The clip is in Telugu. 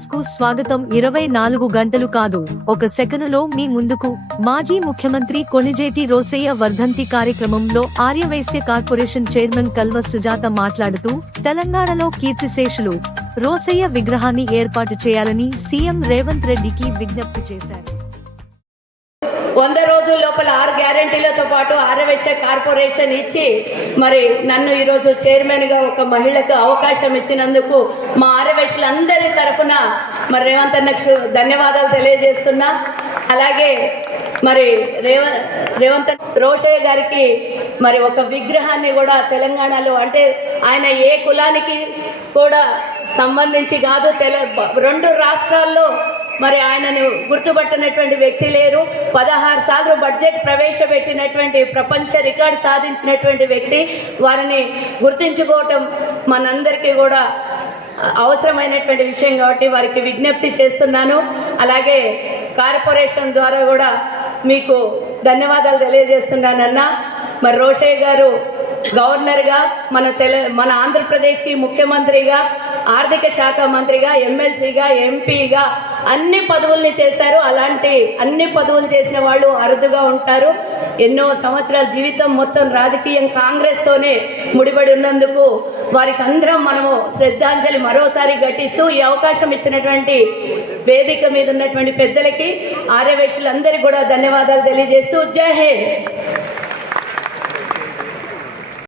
న్యూస్ కు స్వాగతం. 24 గంటలు కాదు, ఒక సెకనులో మీ ముందుకు. మాజీ ముఖ్యమంత్రి కొణిజేటి రోసయ్య వర్ధంతి కార్యక్రమంలో ఆర్యవైశ్య కార్పొరేషన్ చైర్మన్ కల్వ సుజాత మాట్లాడుతూ, తెలంగాణలో కీర్తిశేషులు రోసయ్య విగ్రహాన్ని ఏర్పాటు చేయాలని సీఎం రేవంత్ రెడ్డికి విజ్ఞప్తి చేశారు. 100 రోజుల లోపల 6 గ్యారంటీలతో పాటు ఆర్యవైశ్య కార్పొరేషన్ ఇచ్చి మరి నన్ను ఈరోజు చైర్మన్గా ఒక మహిళకు అవకాశం ఇచ్చినందుకు మా ఆర్యవైశ్యులందరి తరఫున మరి రేవంత్ అన్నకు ధన్యవాదాలు తెలియజేస్తున్నా. అలాగే మరి రేవంత్ రోసయ్య గారికి మరి ఒక విగ్రహాన్ని కూడా తెలంగాణలో, అంటే ఆయన ఏ కులానికి కూడా సంబంధించి కాదు, 2 రాష్ట్రాల్లో మరి ఆయనను గుర్తుపట్టినటువంటి వ్యక్తి లేరు. 16 సార్లు బడ్జెట్ ప్రవేశపెట్టినటువంటి ప్రపంచ రికార్డు సాధించినటువంటి వ్యక్తి. వారిని గుర్తించుకోవటం మనందరికీ కూడా అవసరమైనటువంటి విషయం కాబట్టి వారికి విజ్ఞప్తి చేస్తున్నాను. అలాగే కార్పొరేషన్ ద్వారా కూడా మీకు ధన్యవాదాలు తెలియజేస్తున్నానన్నా. మరి రోసయ్య గారు గవర్నర్గా, మన ఆంధ్రప్రదేశ్కి ముఖ్యమంత్రిగా, ఆర్థిక శాఖ మంత్రిగా, ఎమ్మెల్సీగా, ఎంపీగా అన్ని పదవుల్ని చేశారు. అలాంటి అన్ని పదవులు చేసిన వాళ్ళు అరుదుగా ఉంటారు. ఎన్నో సంవత్సరాల జీవితం మొత్తం రాజకీయం కాంగ్రెస్తోనే ముడిపడి ఉన్నందుకు వారికి అందరం మనము శ్రద్ధాంజలి మరోసారి ఘటిస్తూ ఈ అవకాశం ఇచ్చినటువంటి వేదిక మీద ఉన్నటువంటి పెద్దలకి, ఆర్యవైశ్యులందరికీ కూడా ధన్యవాదాలు తెలియజేస్తూ జై హింద్.